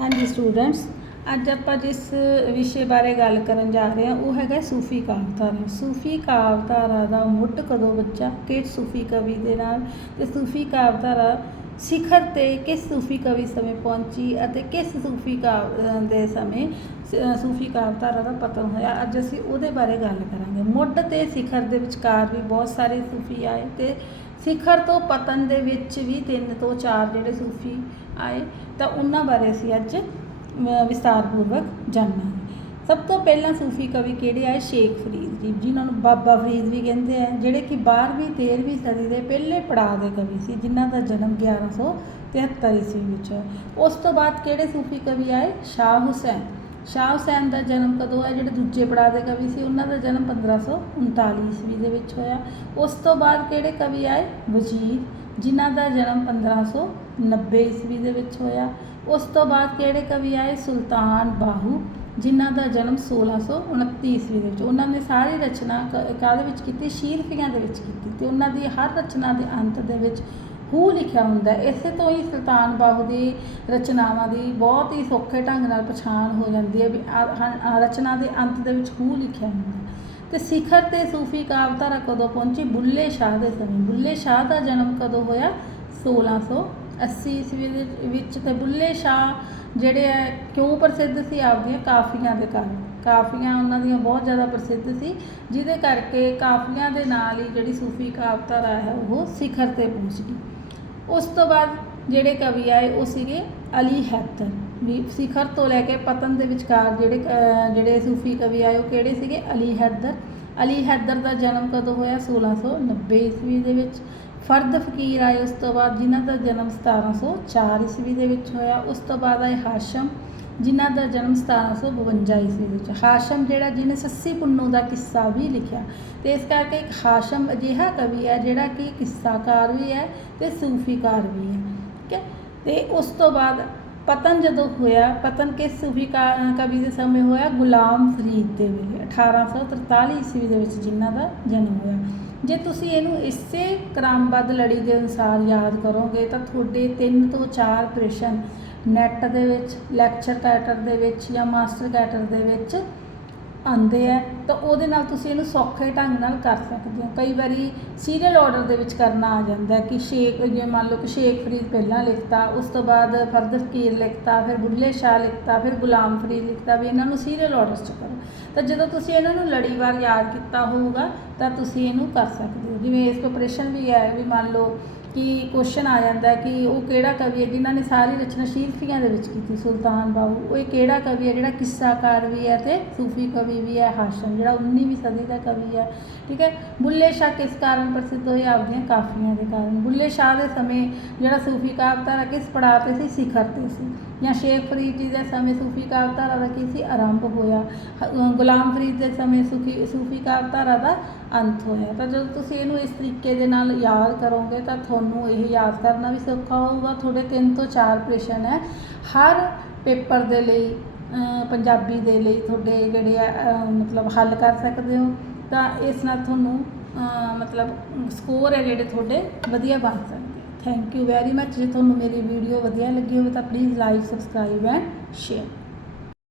ਹਾਂਜੀ ਸਟੂਡੈਂਟਸ ਅੱਜ ਆਪਾਂ ਜਿਸ ਵਿਸ਼ੇ ਬਾਰੇ ਗੱਲ ਕਰਨ ਜਾ ਰਹੇ ਹਾਂ, ਉਹ ਹੈਗਾ ਸੂਫੀ ਕਾਵਧਾਰਾ। ਸੂਫੀ ਕਾਵਧਾਰਾ ਦਾ ਮੁੱਢ ਕਦੋਂ ਬੱਚਾ ਕਿਸ ਸੂਫੀ ਕਵੀ ਦੇ ਨਾਲ? ਤੇ ਸੂਫੀ ਕਾਵਧਾਰਾ ਸਿਖਰ ਤੇ ਕਿਸ ਸੂਫੀ ਕਵੀ ਸਮੇਂ ਪਹੁੰਚੀ ਅਤੇ ਕਿਸ ਸੂਫੀ ਕਾਵ ਦੇ ਸਮੇਂ ਸੂਫੀ ਕਾਵਧਾਰਾ ਦਾ ਪਤਨ ਹੋਇਆ? ਅੱਜ ਅਸੀਂ ਉਹਦੇ ਬਾਰੇ ਗੱਲ ਕਰਾਂਗੇ। ਮੁੱਢ ਤੇ ਸਿਖਰ ਦੇ ਵਿਚਕਾਰ ਵੀ ਬਹੁਤ ਸਾਰੇ ਸੂਫੀ ਆਏ ਤੇ ਸਿਖਰ ਤੋਂ ਪਤਨ ਦੇ ਵਿੱਚ ਵੀ ਤਿੰਨ ਤੋਂ ਚਾਰ ਜਿਹੜੇ ਸੂਫੀ ਆਏ ਤਾਂ ਉਹਨਾਂ ਬਾਰੇ ਅਸੀਂ ਅੱਜ ਅਹ, ਵਿਸਤਾਰਪੂਰਵਕ ਜਾਣਾਂਗੇ। ਸਭ ਤੋਂ ਪਹਿਲਾਂ ਸੂਫੀ ਕਵੀ ਕਿਹੜੇ ਆਏ? ਸ਼ੇਖ ਫਰੀਦ ਜੀ ਜਿਨ੍ਹਾਂ ਨੂੰ ਬਾਬਾ ਫਰੀਦ ਵੀ ਕਹਿੰਦੇ ਆ ਜਿਹੜੇ ਕਿ 12ਵੀਂ 13ਵੀਂ ਸਦੀ ਦੇ ਪਹਿਲੇ ਪੜਾਅ ਦੇ ਕਵੀ ਸੀ ਜਿਨ੍ਹਾਂ ਦਾ ਜਨਮ 1173 ਈਸਵੀ ਵਿੱਚ ਹੋਇਆ। ਉਸ ਤੋਂ ਬਾਅਦ ਕਿਹੜੇ ਸੂਫੀ ਕਵੀ ਆਏ? ਸ਼ਾਹ ਹੁਸੈਨ। ਸ਼ਾਹ ਹੁਸੈਨ ਦਾ ਜਨਮ ਕਦੋਂ ਹੋਇਆ? ਜਿਹੜੇ ਦੂਜੇ ਪੜਾਅ ਦੇ ਕਵੀ ਸੀ, ਉਹਨਾਂ ਦਾ ਜਨਮ 1539 ਈਸਵੀ ਦੇ ਵਿੱਚ ਹੋਇਆ। ਉਸ ਤੋਂ ਬਾਅਦ ਕਿਹੜੇ ਕਵੀ ਆਏ? ਵਜ਼ੀਰ ਜਿਨ੍ਹਾਂ ਦਾ ਜਨਮ 1590 ਈਸਵੀ ਦੇ ਵਿੱਚ ਹੋਇਆ। ਉਸ ਤੋਂ ਬਾਅਦ ਕਿਹੜੇ ਕਵੀ ਆਏ? ਸੁਲਤਾਨ ਬਾਹੂ, ਜਿਨ੍ਹਾਂ ਦਾ ਜਨਮ 1629 ਈਸਵੀ ਦੇ ਵਿੱਚ। ਉਹਨਾਂ ਨੇ ਸਾਰੀ ਰਚਨਾ ਕ- ਕਾਹਦੇ ਵਿੱਚ ਕੀਤੀ? ਸ਼ੀਰਫੀਆਂ ਦੇ ਵਿੱਚ ਕੀਤੀ। ਤੇ ਉਹਨਾਂ ਦੀ ਹਰ ਰਚਨਾ ਦੇ ਅੰਤ ਦੇ ਵਿੱਚ ਹੂ ਲਿਖਿਆ ਹੁੰਦਾ ਇਸੇ ਤੋਂ ਹੀ ਸੁਲਤਾਨ ਬਾਹੂ ਦੀ ਰਚਨਾਵਾਂ ਦੀ ਬਹੁਤ ਹੀ ਸੌਖੇ ਢੰਗ ਨਾਲ ਪਛਾਣ ਹੋ ਜਾਂਦੀ ਹੈ ਵੀ ਆ- ਹ- ਰਚਨਾ ਦੇ ਅੰਤ ਦੇ ਵਿੱਚ ਹੂ ਲਿਖਿਆ ਹੁੰਦਾ ਹੈ। ਤੇ ਸਿਖਰ ਤੇ ਸੂਫੀ ਕਾਵਧਾਰਾ ਕਦੋਂ ਪਹੁੰਚੀ? ਬੁੱਲੇ ਸ਼ਾਹ ਦੇ ਸਮੇਂ। ਬੁੱਲੇ ਸ਼ਾਹ ਦਾ ਜਨਮ ਕਦੋਂ ਹੋਇਆ? 1680 ਈਸਵੀ ਦੇ ਵਿੱਚ। ਤੇ ਬੁੱਲੇ ਸ਼ਾਹ ਜਿਹੜੇ ਹੈ, ਕਿਉਂ ਪ੍ਰਸਿੱਧ ਸੀ? ਆਪਦੀਆਂ ਕਾਫੀਆਂ ਦੇ ਕਾਰਨ। ਕਾਫੀਆਂ ਉਹਨਾਂ ਦੀਆਂ ਬਹੁਤ ਜ਼ਿਆਦਾ ਪ੍ਰਸਿੱਧ ਸੀ, ਜਿਹਦੇ ਕਰਕੇ ਕਾਫੀਆਂ ਦੇ ਨਾਲ ਹੀ ਜਿਹੜੀ ਸੂਫੀ ਕਾਵਧਾਰਾ ਹੈ, ਉਹ ਸਿਖਰ ਤੇ ਪਹੁੰਚ ਗਈ। ਉਸ ਤੋਂ ਬਾਅਦ ਜਿਹੜੇ ਕਵੀ ਆਏ ਉਹ ਸੀਗੇ ਅਲੀ ਹੈਦਰ ਵੀ ਸਿਖਰ ਤੋਂ ਲੈ ਕੇ ਪਤਨ ਦੇ ਵਿਚਕਾਰ ਜਿਹੜੇ ਜਿਹੜੇ ਸੂਫੀ ਕਵੀ ਆਏ ਉਹ ਕਿਹੜੇ ਸੀਗੇ? ਅਲੀ ਹੈਦਰ। ਅਲੀ ਹੈਦਰ ਦਾ ਜਨਮ ਕਦੋਂ ਹੋਇਆ? 1690 ਈਸਵੀ ਦੇ ਵਿੱਚ। ਫਰਦ ਫਕੀਰ ਆਏ ਉਸ ਤੋਂ ਬਾਅਦ, ਜਿਨ੍ਹਾਂ ਦਾ ਜਨਮ 1704 ਈਸਵੀ ਦੇ ਵਿੱਚ ਹੋਇਆ। ਉਸ ਤੋਂ ਬਾਅਦ ਆਏ ਹਾਸ਼ਮ। ਜਿਨ੍ਹਾਂ ਦਾ ਜਨਮ 1752 ਈਸਵੀ ਵਿੱਚ, ਹਾਸ਼ਮ ਜਿਹੜਾ ਜਿਹਨੇ ਸੱਸੀ ਪੁੰਨੂ ਦਾ ਕਿੱਸਾ ਵੀ ਲਿਖਿਆ। ਤੇ ਇਸ ਕਰਕੇ ਇੱਕ ਹਾਸ਼ਮ ਅਜਿਹਾ ਕਵੀ ਹੈ ਜਿਹੜਾ ਕਿ ਕਿੱਸਾਕਾਰ ਵੀ ਹੈ ਤੇ ਸੂਫੀਕਾਰ ਵੀ ਹੈ, ਠੀਕ ਹੈ? ਤੇ ਉਸ ਤੋਂ ਬਾਅਦ ਪਤਨ ਜਦੋਂ ਹੋਇਆ, ਪਤਨ ਕਿਸ ਸੂਫੀ ਕਾ- ਕਵੀ ਦੇ ਸਮੇਂ ਹੋਇਆ? ਗੁਲਾਮ ਫਰੀਦ ਦੇ ਵੇਲੇ 1843 ਈਸਵੀ ਦੇ ਵਿੱਚ ਜਿਨ੍ਹਾਂ ਦਾ ਜਨਮ ਹੋਇਆ। ਜੇ ਤੁਸੀਂ ਇਹਨੂੰ ਇਸੇ ਕ੍ਰਮਬੱਧ ਲੜੀ ਦੇ ਅਨੁਸਾਰ ਯਾਦ ਕਰੋਗੇ ਤਾਂ ਤੁਹਾਡੇ 3 ਤੋਂ 4 ਪ੍ਰਸ਼ਨ ਨੈਟ ਦੇ ਵਿੱਚ, ਲੈਕਚਰ ਕੈਟਰ ਦੇ ਵਿੱਚ ਜਾਂ ਮਾਸਟਰ ਕੈਟਰ ਦੇ ਵਿੱਚ ਆਉਂਦੇ ਆ, ਤਾਂ ਉਹਦੇ ਨਾਲ ਤੁਸੀਂ ਇਹਨੂੰ ਸੌਖੇ ਢੰਗ ਨਾਲ ਕਰ ਸਕਦੇ ਹੋ। ਕਈ ਵਾਰੀ ਸੀਰੀਅਲ ਆਰਡਰ ਦੇ ਵਿੱਚ ਕਰਨਾ ਆ ਜਾਂਦਾ ਕਿ ਸ਼ੇਕ ਜੇ ਮੰਨ ਲਓ ਕਿ ਸ਼ੇਖ ਫਰੀਦ ਪਹਿਲਾਂ ਲਿਖਤਾ, ਉਸ ਤੋਂ ਬਾਅਦ ਫਰਦ ਫਕੀਰ ਲਿਖਤਾ, ਫਿਰ ਬੁੱਲੇ ਸ਼ਾਹ ਲਿਖਤਾ, ਫਿਰ ਗੁਲਾਮ ਫਰੀਦ ਲਿਖਤਾ, ਵੀ ਇਹਨਾਂ ਨੂੰ ਸੀਰੀਅਲ ਆਰਡਰ 'ਚ ਕਰੋ। ਤਾਂ ਜਦੋਂ ਤੁਸੀਂ ਇਹਨਾਂ ਨੂੰ ਲੜੀਵਾਰ ਯਾਦ ਕੀਤਾ ਹੋਊਗਾ, ਤਾਂ ਤੁਸੀਂ ਇਹਨੂੰ ਕਰ ਸਕਦੇ ਹੋ। ਜਿਵੇਂ ਇਸ ਪ੍ਰੈਪਰੇਸ਼ਨ ਵੀ ਹੈ ਵੀ ਮੰਨ ਲਓ ਕਿ ਕੁਐਸਚਨ ਆ ਜਾਂਦਾ ਕਿ ਉਹ ਕਿਹੜਾ ਕਵੀ ਹੈ, ਜਿਨ੍ਹਾਂ ਨੇ ਸਾਰੀ ਰਚਨਾ ਸ਼ੀਰਫੀਆਂ ਦੇ ਵਿੱਚ ਕੀਤੀ, ਸੁਲਤਾਨ ਬਾਹੂ ਉਹ ਇਹ ਕਿਹੜਾ ਕਵੀ ਹੈ, ਜਿਹੜਾ ਕਿੱਸਾਕਾਰ ਵੀ ਹੈ ਤੇ ਸੂਫੀ ਕਵੀ ਵੀ ਹੈ, ਹਾਸ਼ਮ, ਜਿਹੜਾ 19ਵੀਂ ਸਦੀ ਦਾ ਕਵੀ ਹੈ। ਠੀਕ ਹੈ? ਬੁੱਲੇ ਸ਼ਾਹ ਕਿਸ ਕਾਰਨ ਪ੍ਰਸਿੱਧ ਹੋਏ? ਆਪਦੀਆਂ ਕਾਫੀਆਂ ਦੇ ਕਾਰਨ। ਬੁੱਲੇ ਸ਼ਾਹ ਦੇ ਸਮੇਂ ਜਿਹੜਾ ਸੂਫੀ ਕਾਵਿ ਕਾਵਧਾਰਾ ਕਿਸ ਪੜਾਅ ਤੇ ਸੀ? ਸਿਖਰ ਤੇ ਸੀ। ਜਾਂ ਸ਼ੇਖ ਫਰੀਦ ਜੀ ਦੇ ਸਮੇਂ ਸੂਫੀ ਕਾਵਿਧਾਰਾ ਦਾ ਕੀ ਸੀ? ਆਰੰਭ ਹੋਇਆ। ਗੁਲਾਮ ਫਰੀਦ ਦੇ ਸਮੇਂ ਸੂਫੀ ਸੂਫੀ ਕਾਵਿਧਾਰਾ ਦਾ ਅੰਤ ਹੋਇਆ। ਤਾਂ ਜਦੋਂ ਤੁਸੀਂ ਇਹਨੂੰ ਇਸ ਤਰੀਕੇ ਦੇ ਨਾਲ ਯਾਦ ਕਰੋਗੇ ਤਾਂ ਤੁਹਾਨੂੰ ਇਹ ਯਾਦ ਕਰਨਾ ਵੀ ਸੌਖਾ ਹੋਊਗਾ। ਤੁਹਾਡੇ ਤਿੰਨ ਤੋਂ ਚਾਰ ਪ੍ਰਸ਼ਨ ਹੈ। ਹਰ ਪੇਪਰ ਦੇ ਲਈ ਪੰਜਾਬੀ ਦੇ ਲਈ ਤੁਹਾਡੇ ਜਿਹੜੇ ਆ ਮਤਲਬ ਹੱਲ ਕਰ ਸਕਦੇ ਹੋ। ਤਾਂ ਇਸ ਨਾਲ ਤੁਹਾਨੂੰ ਮਤਲਬ ਸਕੋਰ ਹੈ ਜਿਹੜੇ ਤੁਹਾਡੇ ਵਧੀਆ ਬਣ ਸਕਦੇ। ਥੈਂਕ ਯੂ ਵੈਰੀ ਮੱਚ ਜੇ ਤੁਹਾਨੂੰ ਮੇਰੀ ਵੀਡੀਓ ਵਧੀਆ ਲੱਗੀ ਹੋਵੇ ਤਾਂ please like subscribe and share